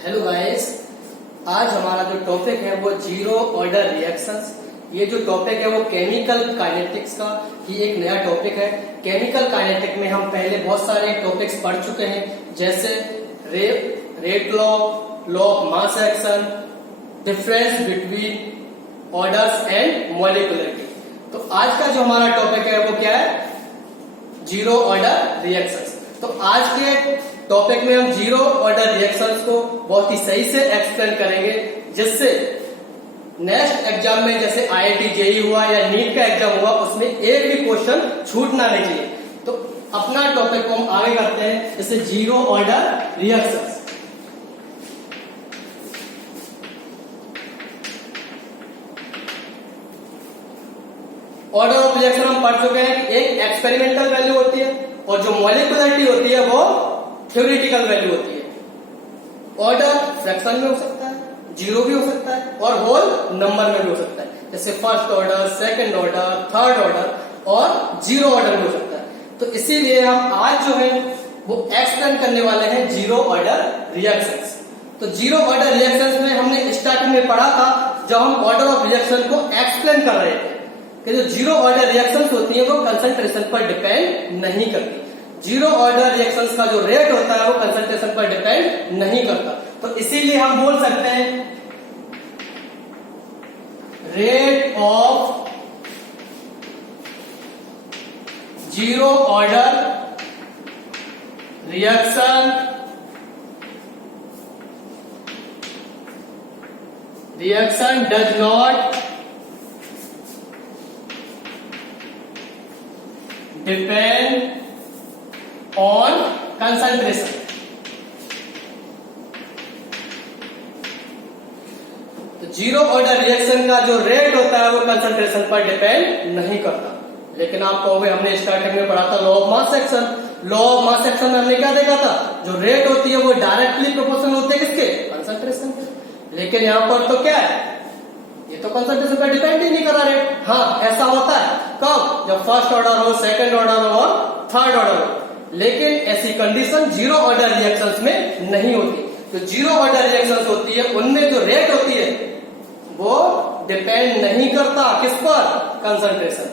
Hello guys, आज हमारा जो टॉपिक है वो जीरो ऑर्डर रिएक्शंस। ये जो टॉपिक है वो केमिकल काइनेटिक्स का ही एक नया टॉपिक है। केमिकल काइनेटिक में हम पहले बहुत सारे टॉपिक्स पढ़ चुके हैं, जैसे rate law, law of mass action, difference between orders and molecularity. तो आज का जो हमारा टॉपिक है वो क्या है? Zero order reactions. तो आज के टॉपिक में हम जीरो ऑर्डर रिएक्शंस को बहुत ही सही से एक्सप्लेन करेंगे, जिससे नेक्स्ट एग्जाम में जैसे आईआईटी जेईई हुआ या नीट का एग्जाम हुआ उसमें एक भी क्वेश्चन छूटना नहीं चाहिए। तो अपना टॉपिक को हम आगे करते हैं, जैसे zero order reactions. Order of reaction हम पढ़ चुके हैं कि एक एक्सपेरिमेंटल वैल्यू होती है और जो मॉलिक्यूलरिटी होती है वो थ्योरेटिकल वैल्यू होती है। ऑर्डर फ्रैक्शन में हो सकता है, जीरो भी हो सकता है और होल नंबर में भी हो सकता है, जैसे first order, second order, third order और जीरो ऑर्डर में हो सकता है। तो इसीलिए हम आज जो है वो एक्सप्लेन करने वाले हैं जीरो ऑर्डर रिएक्शंस। तो जीरो ऑर्डर रिएक्शंस में हमने स्टार्टिंग में पढ़ा था, जब हम ऑर्डर ऑफ रिएक्शन को एक्सप्लेन कर रहे थे, कि जो जीरो ऑर्डर रिएक्शंस होती है वो कंसंट्रेशन पर डिपेंड नहीं करती। जीरो ऑर्डर रिएक्शंस का जो रेट होता है वो कंसंट्रेशन पर डिपेंड नहीं करता। तो इसीलिए हम बोल सकते हैं rate of zero order reaction does not depend on concentration. तो जीरो ऑर्डर रिएक्शन का जो रेट होता है वो कंसंट्रेशन पर डिपेंड नहीं करता। लेकिन आप कहोगे हमने स्टार्टिंग में पढ़ा था law of mass action. Law of mass action में हमने क्या देखा था? जो रेट होती है वो डायरेक्टली प्रोपोर्शनल होते हैं किसके? कंसंट्रेशन के। लेकिन यहां पर तो क्या है, ये तो कंसंट्रेशन पर डिपेंड ही नहीं कर रहा रेट। हाँ, ऐसा होता है कब? जब फर्स्ट ऑर्डर हो, सेकंड ऑर्डर हो और थर्ड ऑर्डर हो। लेकिन ऐसी कंडीशन जीरो ऑर्डर रिएक्शंस में नहीं होती। तो जीरो ऑर्डर रिएक्शंस होती है उनमें जो रेट होती है वो डिपेंड नहीं करता किस पर? कंसंट्रेशन।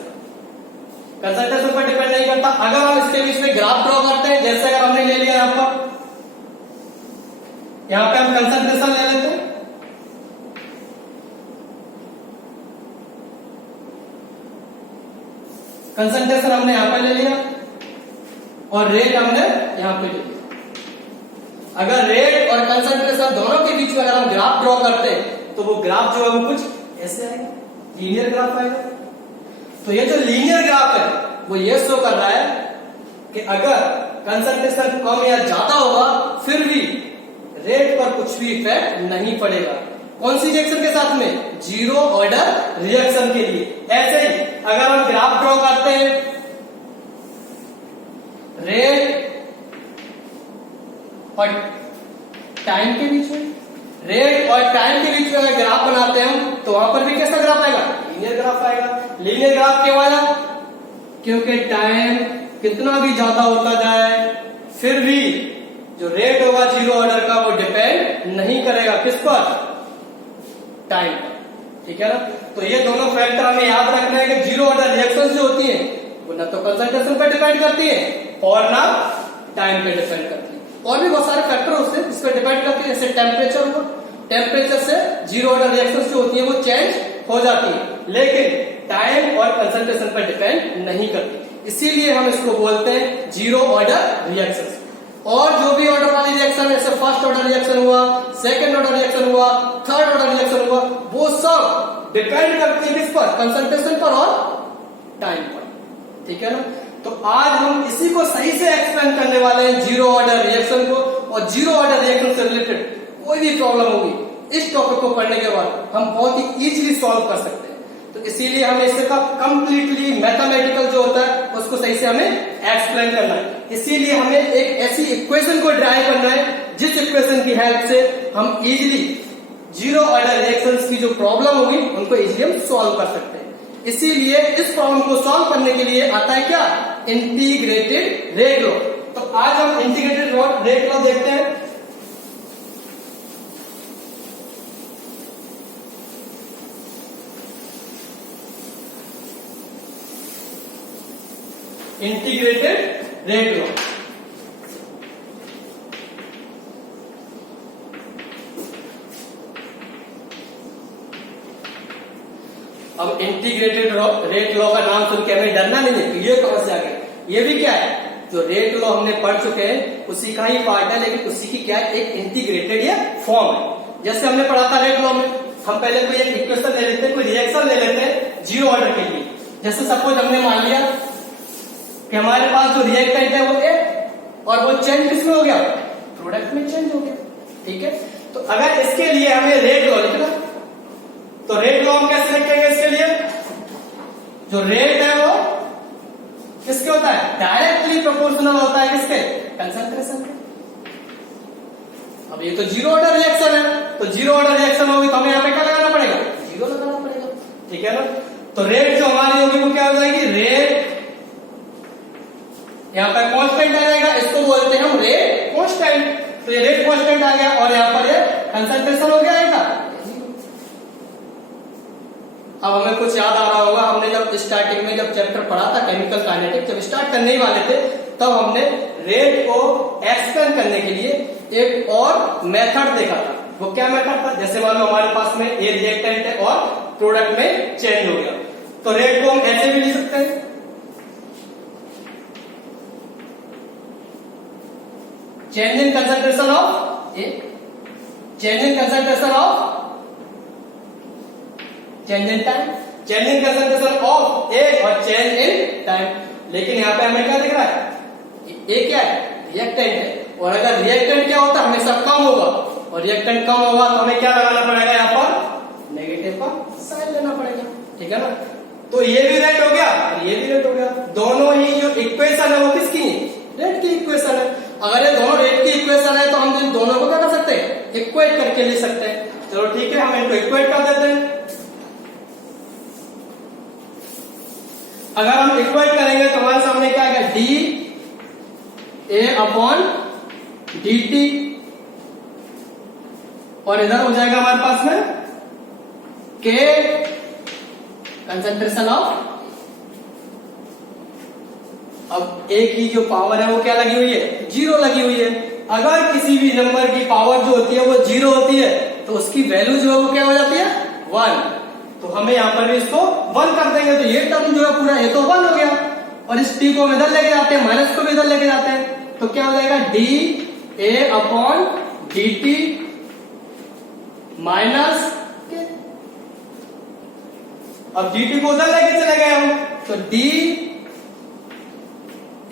कंसंट्रेशन पर डिपेंड नहीं करता। अगर हम इसके बीच में ग्राफ ड्रॉ करते हैं, जैसे अगर हमने ले लिया यहां पे हम कंसंट्रेशन ले लेते हैं, कंसंट्रेशन हमने यहां पे ले लिया और रेट हमने यहां पे ले लिया। अगर रेट और कंसंट्रेशन दोनों के बीच में अगर हम ग्राफ ड्रॉ करते हैं तो वो ग्राफ जो है वो कुछ ऐसे आएगा, लीनियर ग्राफ आएगा। तो ये जो लीनियर ग्राफ है वो ये शो कर रहा है कि अगर कंसंट्रेशन कम या ज्यादा होगा फिर भी रेट पर कुछ भी इफेक्ट नहीं पड़ेगा। कौन सी रिएक्शन के साथ में? जीरो ऑर्डर रिएक्शन के लिए। ऐसे ही अगर हम ग्राफ ड्रॉ करते हैं रेट और टाइम के बीच में, रेट और टाइम के बीच में अगर ग्राफ बनाते हैं हम, तो वहां पर भी कैसा ग्राफ आएगा? लीनियर ग्राफ आएगा। लीनियर ग्राफ क्यों आया? क्योंकि टाइम कितना भी ज्यादा होता जाए फिर भी जो रेट होगा जीरो ऑर्डर का वो डिपेंड नहीं करेगा किस पर? टाइम पर। ठीक है ना? तो ये दोनों फैक्टर हमें याद रखना है कि जीरो ऑर्डर रिएक्शंस जो होती हैं वो ना तो कंसंट्रेशन पर डिपेंड करती है और ना टाइम पे डिपेंड करती है। और भी बहुत सारे फैक्टर होते हैं इस पर डिपेंड करते हैं, जैसे टेम्परेचर को। टेम्परेचर से जीरो ऑर्डर रिएक्शंस जो होती है वो चेंज हो जाती है, लेकिन टाइम और कंसंट्रेशन पर डिपेंड नहीं करती। इसीलिए हम इसको बोलते हैं जीरो ऑर्डर रिएक्शंस। और जो भी ऑर्डर वाली रिएक्शन, जैसे फर्स्ट ऑर्डर रिएक्शन हुआ, सेकंड ऑर्डर रिएक्शन हुआ, थर्ड ऑर्डर रिएक्शन हुआ, वो सब डिपेंड करती है किस पर? कंसंट्रेशन पर और टाइम पर। ठीक है ना? तो आज हम इसी को सही से एक्सप्लेन करने वाले हैं, जीरो ऑर्डर रिएक्शन को। और जीरो ऑर्डर रिएक्शन से रिलेटेड कोई भी प्रॉब्लम होगी इस टॉपिक को पढ़ने के बाद हम बहुत ही इजीली सॉल्व कर सकते हैं। तो इसीलिए हमें इसका कंप्लीटली मैथमेटिकल जो होता है उसको सही से हमें एक्सप्लेन करना है। इसीलिए हमें एक ऐसी इक्वेशन को ड्राइव करना है जिस इक्वेशन की हेल्प से हम इजीली जीरो ऑर्डर रिएक्शंस की जो प्रॉब्लम होगी उनको इजीली हम सॉल्व कर सकते हैं। इसीलिए इस प्रॉब्लम को सॉल्व करने के लिए आता है क्या? Integrated rate law. तो आज हम इंटीग्रेटेड रेट लॉ देखते हैं। Integrated rate law. अब इंटीग्रेटेड रेट लॉ का नाम सुन के हमें डरना नहीं है, ये कहां से आ गया? ये भी क्या है, जो रेट लॉ हमने पढ़ चुके हैं उसी का ही पार्ट है, लेकिन उसी की क्या है, एक इंटीग्रेटेड ये फॉर्म है। जैसे हमने पढ़ा था रेट लॉ में, हम पहले कोई एक इक्वेशन ले लेते हैं, कोई रिएक्शन ले लेते हैं जीरो ऑर्डर के लिए। जैसे सपोज हमने मान लिया कि हमारे पास जो रिएक्टेंट है वो ए, और वो चेंज किसमें हो गया, प्रोडक्ट में चेंज हो गया। ठीक है, तो अगर इसके लिए हमें रेट लॉ लिखना, तो रेट लॉ हम कैसे लिखेंगे इसके लिए? जो रेट है वो किसके होता है, डायरेक्टली प्रोपोर्शनल होता है किसके, कंसंट्रेशन के। अब ये तो जीरो ऑर्डर रिएक्शन है, तो जीरो ऑर्डर रिएक्शन होगी तो हमें यहाँ पे क्या लगाना पड़ेगा, जीरो लगाना पड़ेगा। ठीक है ना, तो रेट जो हमारी होगी वो क्या हो जाएगी, रेट यहाँ पर कांस्टेंट आ जाएगा, इसको बोलते हैं हम रेट कांस्टेंट। तो ये रेट कांस्टेंट आ गया और यहाँ पर ये कंसंट्रेशन हो गया इसका। अब हमें कुछ याद आ रहा होगा, हमने जब स्टार्टिंग में जब चैप्टर पढ़ा था केमिकल काइनेटिक, जब स्टार्ट करने ही वाले थे तब हमने रेट को एक्सप्लेन करने के लिए एक और मेथड देखा था। वो क्या मेथड था, जैसे मान लो हमारे पास में ए रिएक्टेंट है और प्रोडक्ट में चेंज हो गया, तो रेट को हम ऐसे भी लिख सकते हैं, change in concentration of a, change in concentration of, change in time, change in concentration of a और चेंज इन टाइम। लेकिन यहाँ पे हमें क्या दिख रहा है, ए क्या है, रिएक्टेंट है, और अगर रिएक्टेंट क्या होता है, हमेशा कम होगा, और रिएक्टेंट कम होगा तो हमें क्या लगाना पड़ेगा, यहाँ पर नेगेटिव का साइन लेना पड़ेगा। ठीक है ना, तो ये भी रेट हो गया और ये भी रेट हो गया। दोनों ही जो इक्वेशन है वो किसकी है, रेट की इक्वेशन है। अगर ये दोनों रेट की इक्वेशन है तो हम इन दोनों को क्या कर सकते हैं, इक्वेट करके ले सकते हैं। चलो ठीक है, हम इनको इक्वेट कर देते हैं। अगर हम इक्वेट करेंगे तो हमारे सामने क्या आएगा, D A upon D T, और इधर हो जाएगा हमारे पास में के कंसंट्रेशन ऑफ। अब ए की जो पावर है वो क्या लगी हुई है, जीरो लगी हुई है। अगर किसी भी नंबर की पावर जो होती है वो जीरो होती है तो उसकी वैल्यू जो है वो क्या हो जाती है, 1। तो हमें यहाँ पर भी इसको 1 कर देंगे, तो ये टर्म जो है पूरा ये तो 1 हो गया, और इस टी को हम इधर लेके जाते हैं, माइनस को भी इधर लेके जाते हैं, तो क्या हो जाएगा, D A upon D T minus k. अब डी टी को उधर लेके चले गए हम, तो d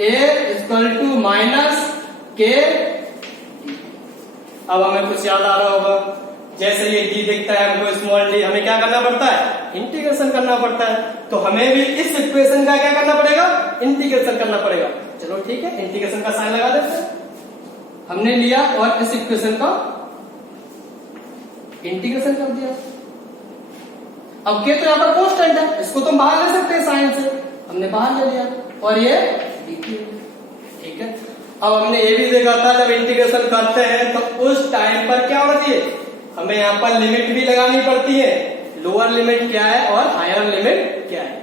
A equal to minus k. अब हमें कुछ याद आ रहा होगा, जैसे ये डी दिखता है हमको स्मॉल डी, हमें क्या करना पड़ता है, इंटीग्रेशन करना पड़ता है। तो हमें भी इस इक्वेशन का क्या करना पड़ेगा, इंटीग्रेशन करना पड़ेगा। चलो ठीक है, इंटीग्रेशन का साइन लगा देते हैं, हमने लिया और इस इक्वेशन का इंटीग्रेशन कर दिया। अब के तो यहाँ पर कांस्टेंट है, इसको तो बाहर ले सकते हैं साइन से, हमने बाहर ले लिया, और ये ठीक है। अब हमने ये भी देखा था जब इंटीग्रेशन करते हैं तो उस टाइम पर क्या होती है, हमें यहाँ पर लिमिट भी लगानी पड़ती है, लोअर लिमिट क्या है और हायर लिमिट क्या है।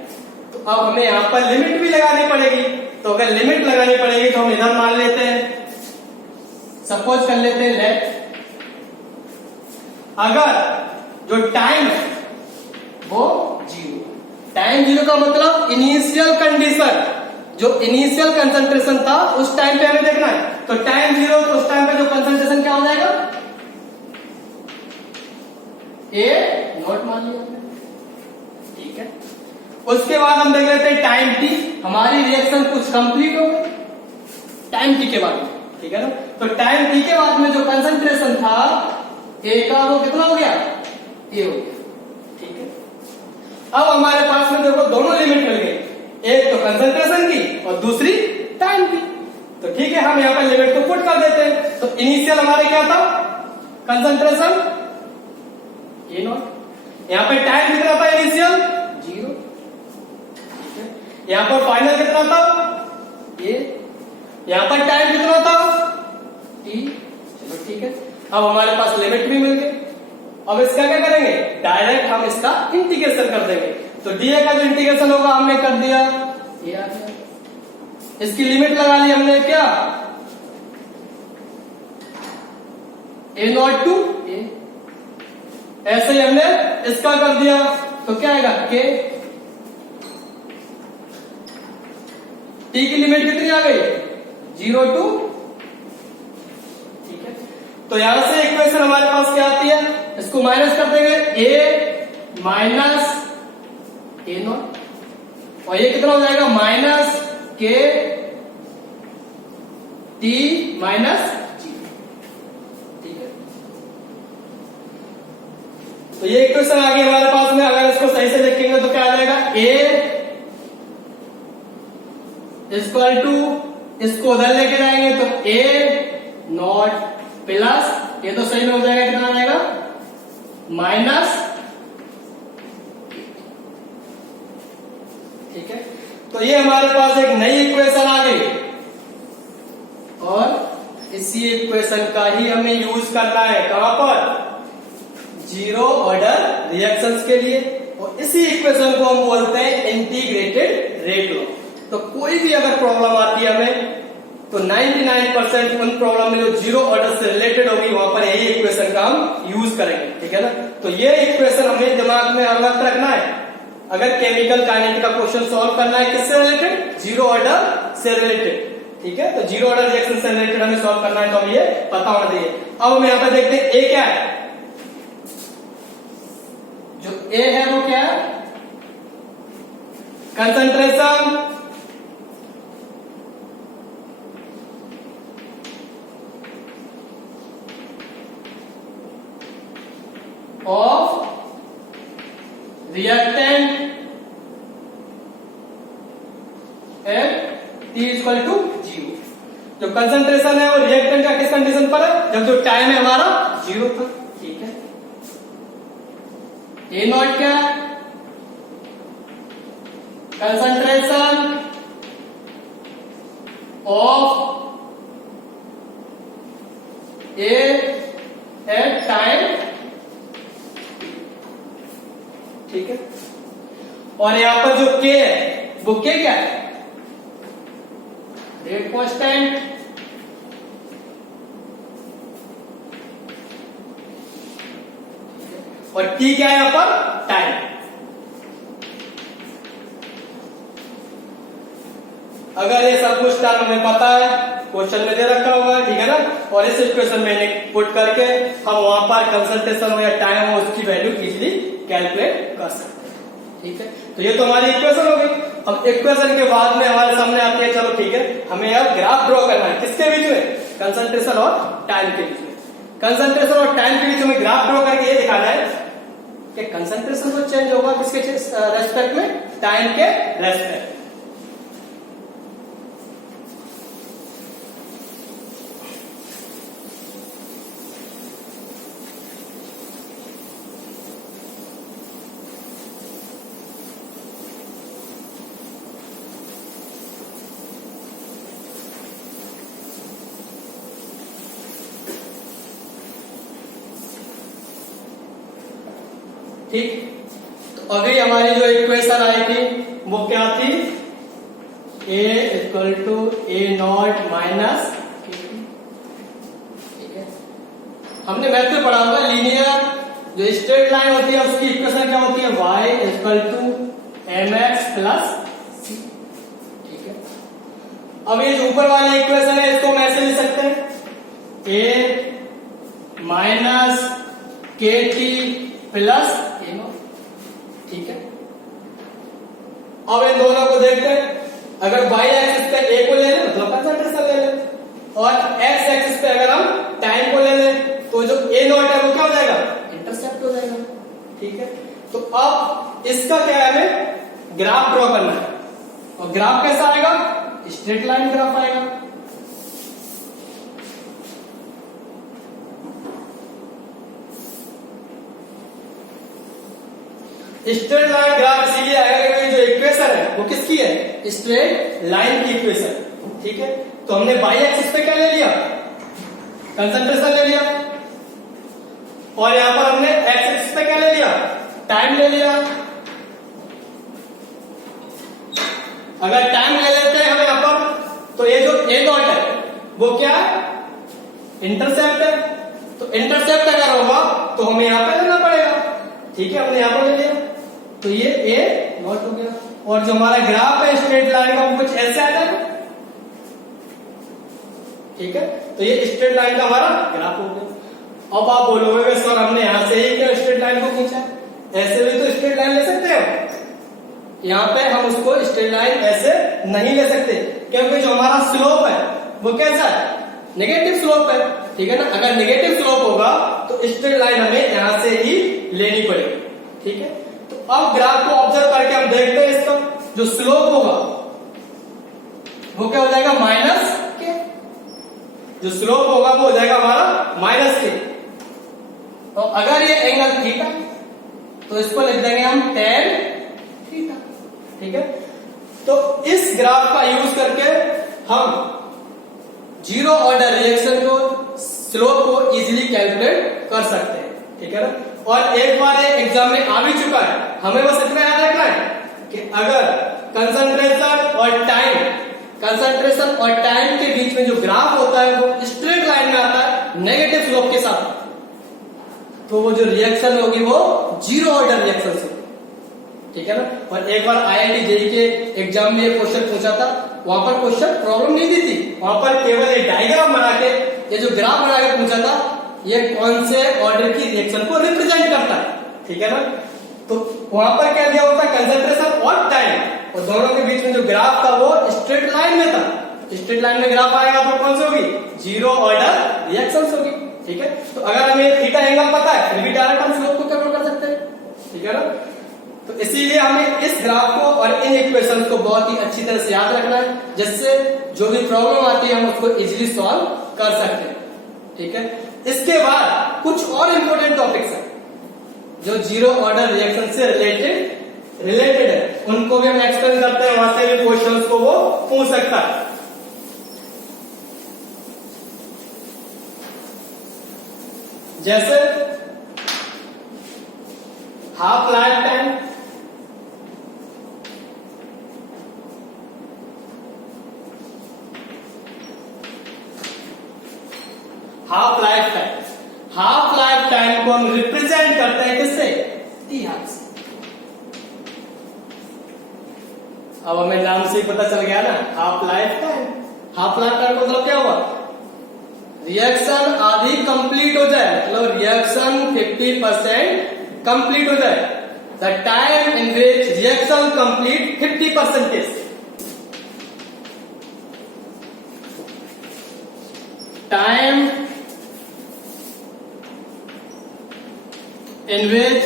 तो अब हमें यहाँ पर लिमिट भी लगानी पड़ेगी, तो अगर लिमिट लगानी पड़ेगी तो हम इधर मान लेते हैं, सपोज कर लेते हैं लेट, अगर जो टाइम है वो जीरो, टाइम जीरो का मतलब इनिशियल कंडीशन, जो इनिशियल कंसंट्रेशन था उस टाइम पे हमें देखना है। तो टाइम जीरो, तो उस टाइम पे जो कंसंट्रेशन क्या हो जाएगा, ए नॉट मान लिया, ठीक है। उसके बाद हम देख लेते हैं टाइम टी, हमारी रिएक्शन कुछ कंप्लीट हो गई टाइम टी के बाद, ठीक है ना। तो टाइम टी के बाद में जो कंसंट्रेशन था ए का वो कितना हो गया, ए हो गया, ठीक है। अब हमारे पास में देखो दोनों लिमिट मिल गई, एक तो कंसंट्रेशन की और दूसरी टाइम की। तो ठीक है, हम यहाँ पर लिमिट को पुट कर देते हैं। तो इनिशियल हमारे क्या था, कंसंट्रेशन ए नॉट, यहाँ पे टाइम कितना था इनिशियल, जीरो, यहाँ पर फाइनल कितना था ए, यहाँ पर टाइम कितना था टी। चलो ठीक है, अब हमारे पास लिमिट भी मिल गई। अब इसका क्या करेंगे, डायरेक्ट हम इसका इंटीग्रेशन कर देंगे। तो डीए का जो इंटीग्रेशन होगा हमने कर दिया, ये आ गया, इसकी लिमिट लगा ली हमने क्या, A0 टू A, ऐसे ही हमने इसका कर दिया तो क्या आएगा K। T की लिमिट कितनी आ गई, 0 टू, ठीक है। तो यहां से इक्वेशन हमारे पास क्या आती है, इसको माइनस कर देंगे, A माइनस A0, और ये कितना हो जाएगा, minus K T minus G, ठीक है। तो ये इक्वेशन आ गई हमारे पास में। अगर इसको सही से लिखेंगे तो क्या आ जाएगा, A इक्वल टू, इसको उधर लेके जाएंगे तो A नॉट प्लस, ये तो सही में हो जाएगा, कितना आ जाएगा, माइनस, ठीक है। तो ये हमारे पास एक नई इक्वेशन आ गई, और इसी इक्वेशन का ही हमें यूज करना है कहां पर, जीरो ऑर्डर रिएक्शंस के लिए, और इसी इक्वेशन को हम बोलते हैं इंटीग्रेटेड रेट लॉ। तो कोई भी अगर प्रॉब्लम आती है हमें, तो 99% उन प्रॉब्लम में जो जीरो ऑर्डर से रिलेटेड होगी वहां पर यही इक्वेशन का हम यूज करेंगे, ठीक है ना। तो ये इक्वेशन हमें दिमाग में हर वक्त रखना है। अगर केमिकल काइनेटिक का क्वेश्चन सॉल्व करना है, किससे रिलेटेड, जीरो ऑर्डर से रिलेटेड, ठीक है। तो जीरो ऑर्डर रिएक्शन से रिलेटेड हमें सॉल्व करना है, तो हमें ये पता होना चाहिए। अब हम यहां पर देखते हैं ए क्या है, जो ए है वो क्या है, concentration of reactant at T equal to 0। जो कंसंट्रेशन है वो रिएक्टेंट का किस कंडीशन पर है, जब जो टाइम है हमारा 0 था, ठीक है। A नॉट क्या है, concentration of A at time, ठीक है। और यहां पर जो K है वो K क्या है, रेट कांस्टेंट, और T क्या है यहां पर, टाइम। अगर ये सब कुछ टर्म हमें पता है, क्वेश्चन में दे रखा हुआ है, ठीक है ना, और इस इक्वेशन में पुट करके हम वहां पर कंसंट्रेशन हो या टाइम हो उसकी वैल्यू इजीली कैलकुलेट कर सकते हैं, ठीक है। तो ये तो हमारी इक्वेशन हो गई। अब इक्वेशन के बाद में हमारे सामने आती है, चलो ठीक है, हमें यह ग्राफ ड्रॉ करना है, किसके बीच में, कंसंट्रेशन और टाइम के बीच में। कंसंट्रेशन और टाइम के बीच में ग्राफ ड्रॉ करके ये दिखाना है कि कंसंट्रेशन तो चेंज होगा किसके रेस्पेक्ट में, टाइम के रेस्पेक्ट। ठीक, तो अभी हमारी जो इक्वेशन आई थी वो क्या थी, A equal to A not minus, ठीक है। हमने मैथ में पढ़ा होगा, लीनियर जो स्ट्रेट लाइन होती है उसकी इक्वेशन क्या होती है, y equal to mx plus c, ठीक है। अब ये जो ऊपर वाली इक्वेशन है इसको हम ऐसे लिख सकते हैं, a माइनस के टी प्लस ए नॉट, ठीक है। अब इन दोनों को देखते हैं, अगर y एक्सिस पे a को ले लें मतलब कंसंट्रेशन ले लें, और x एक्सिस पे अगर हम टाइम को ले लें तो जो a नॉट है वो क्या हो जाएगा, इंटरसेप्ट हो जाएगा, ठीक है। तो अब इसका क्या है, हमें ग्राफ ड्रॉ करना है, और ग्राफ कैसा आएगा, स्ट्रेट लाइन ग्राफ आएगा। स्ट्रेट लाइन ग्राफ इसीलिए आएगा क्योंकि जो इक्वेशन है वो किसकी है, स्ट्रेट लाइन की इक्वेशन, ठीक है। तो हमने y एक्सिस पे क्या ले लिया, कंसंट्रेशन ले लिया, और यहां पर हमने x एक्सिस पे क्या ले लिया, टाइम ले लिया। अगर टाइम ले लेते हैं हम यहां पर वो क्या है, इंटरसेप्ट है। तो इंटरसेप्ट अगर होगा तो हमें यहां पे लेना पड़ेगा, ठीक है, हमने यहां पर ले लिया, तो ये ए नॉट हो गया। और जो हमारा ग्राफ है स्ट्रेट लाइन का वो कुछ ऐसे आ जाएगा, ठीक है, तो ये स्ट्रेट लाइन का हमारा ग्राफ हो गया। अब आप बोलोगे सर हमने यहां से ही क्या स्ट्रेट लाइन को खींचा, ऐसे भी तो स्ट्रेट लाइन ले सकते हैं, यहाँ पे हम उसको स्ट्रेट लाइन ऐसे नहीं ले सकते, क्योंकि जो हमारा स्लोप है वो कैसा है, नेगेटिव स्लोप है, ठीक है ना। अगर नेगेटिव स्लोप होगा तो स्ट्रेट लाइन हमें यहां से ही लेनी पड़ेगी, ठीक है। तो अब ग्राफ को ऑब्जर्व करके हम देखते हैं इसका जो स्लोप होगा वो क्या हो जाएगा, माइनस के। जो स्लोप होगा वो हो जाएगा हमारा माइनस के। तो अगर ये एंगल थीटा तो इसको लिख देंगे हम tan थीटा, ठीक है। तो इस ग्राफ का यूज करके हम जीरो ऑर्डर रिएक्शन को, स्लोप को इजीली कैलकुलेट कर सकते हैं, ठीक है ना। और एक बार एग्जाम में आ भी चुका है, हमें बस इतना याद रखना है कि अगर कंसंट्रेशन और टाइम के बीच में जो ग्राफ होता है वो स्ट्रेट लाइन में आता है नेगेटिव स्लोप के साथ, तो वो जो रिएक्शन होगी वो जीरो ऑर्डर रिएक्शन होगी, ठीक है ना। और एक बार IIT JEE के एग्जाम में ये क्वेश्चन पूछा था, वहां पर क्वेश्चन प्रॉब्लम नहीं दी थी, वहां पर केवल एक डायग्राम बना के, ये जो ग्राफ बना के पूछा था ये कौन से ऑर्डर की रिएक्शन को रिप्रेजेंट करता है, ठीक है ना। तो वहां पर क्या दिया होता है, कंसंट्रेशन और टाइम, और दोनों के बीच में जो ग्राफ था वो स्ट्रेट लाइन में था। स्ट्रेट लाइन में ग्राफ आएगा तो कौन सी होगी, जीरो ऑर्डर रिएक्शन होगी, ठीक है। तो अगर हमें थीटा एंगल पता है फिर भी डायरेक्ट हम स्लोप को कैलकुलेट कर सकते हैं, ठीक है ना। तो इसीलिए हमें इस ग्राफ को और इन इक्वेशन को बहुत ही अच्छी तरह से याद रखना है, जिससे जो भी प्रॉब्लम आती है हम उसको इजीली सॉल्व कर सकते हैं, ठीक है। इसके बाद कुछ और इंपॉर्टेंट टॉपिक्स हैं जो जीरो ऑर्डर रिएक्शन से रिलेटेड है, उनको भी हम एक्सप्लेन करते हैं, वहां से भी क्वेश्चंस को वो पूछ सकता है। जैसे half life time, half life time को हम रिप्रेजेंट करते हैं किससे, टी हाफ से। अब हमें नाम से ही पता चल गया ना, half life time. Half life time का मतलब क्या हुआ, रिएक्शन आधी कंप्लीट हो जाए, मतलब रिएक्शन 50% कंप्लीट हो जाए, the time in which reaction complete 50%, time in which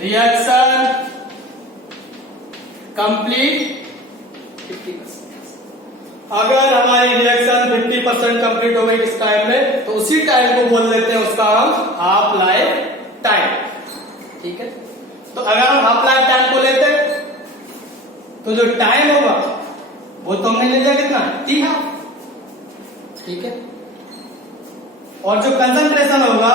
reaction complete 50%। अगर हमारी रिएक्शन 50% कंप्लीट हो गई इस टाइम में, तो उसी टाइम को बोल देते हैं उसका हम हाफ लाइफ टाइम, ठीक है। तो अगर हम हाफ लाइफ टाइम को लेते तो जो टाइम होगा वो तो हमने ले लिया कितना, टी हाफ, ठीक है। और जो कंसंट्रेशन होगा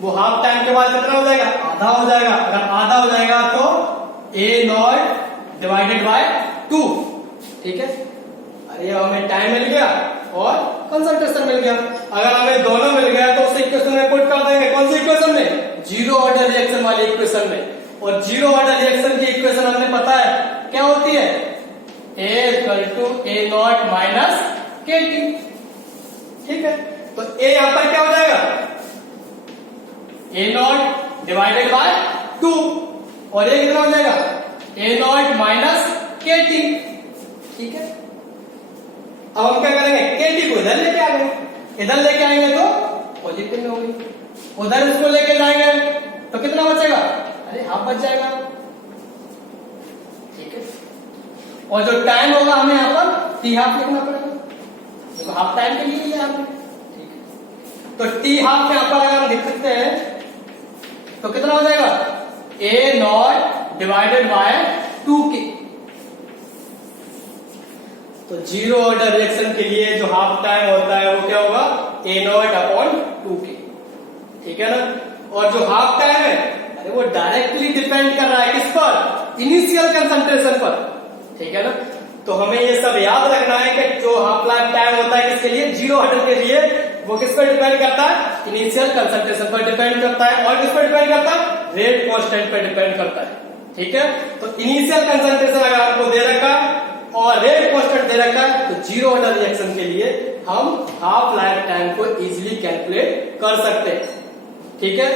वो हाफ टाइम के बाद कितना हो जाएगा, आधा हो जाएगा। अगर आधा हो जाएगा तो A0 डिवाइडेड बाय 2, ठीक है। अरे हमें टाइम मिल गया और कंसंट्रेशन मिल गया। अगर हमें दोनों मिल गया तो उस इक्वेशन में पुट कर देंगे, कौन सी इक्वेशन में, जीरो ऑर्डर रिएक्शन वाली इक्वेशन में। और जीरो ऑर्डर रिएक्शन की इक्वेशन हमें पता है क्या होती है, A=A0 माइनस KT, ठीक है। तो A यहां पर क्या हो जाएगा, A0 डिवाइडेड बाय 2, और ये कितना हो जाएगा, A0 माइनस KT, ठीक है। अब हम क्या करेंगे, KT को इधर लेके आएंगे, इधर लेके आएंगे तो पॉजिटिव में होगी, उधर इसको लेके जाएंगे तो कितना बचेगा, अरे हाफ बच जाएगा, ठीक है। और जो टाइम होगा हमें यहां पर टी हाफ लिखना पड़ेगा, देखो हाफ टाइम के लिए लिया आपने, ठीक है। तो टी हाफ में यहां पर अगर हम लिख सकते हैं तो कितना हो जाएगा, A0 डिवाइडेड बाय 2K। तो जीरो ऑर्डर रिएक्शन के लिए जो हाफ टाइम होता है वो क्या होगा, A0/2K, ठीक है ना। और जो हाफ टाइम है, अरे वो डायरेक्टली डिपेंड कर रहा है किस पर, इनिशियल कंसंट्रेशन पर, ठीक है ना। तो हमें ये सब याद रखना है कि जो हाफ लाइफ टाइम होता है किसके लिए, जीरो हर्डल के लिए, वो किस पर डिपेंड करता है, इनिशियल कंसंट्रेशन पर डिपेंड करता है और किस पर डिपेंड करता है, रेट कांस्टेंट पर डिपेंड करता है। ठीक है, तो इनिशियल कंसंट्रेशन अगर आपको दे रखा और रेट कांस्टेंट दे रखा है तो जीरो ऑर्डर रिएक्शन के लिए हम हाफ लाइफ टाइम को इजीली कैलकुलेट कर सकते हैं। ठीक है,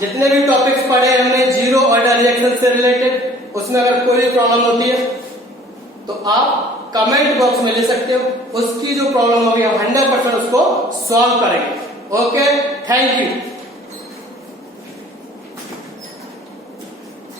जितने भी टॉपिक्स पढ़े हमने जीरो ऑर्डर रिएक्शन से रिलेटेड, उसमें अगर कोई प्रॉब्लम होती है तो आप कमेंट बॉक्स में ले सकते हो, उसकी जो प्रॉब्लम होगी हम 100% उसको सॉल्व करेंगे। Okay, thank you.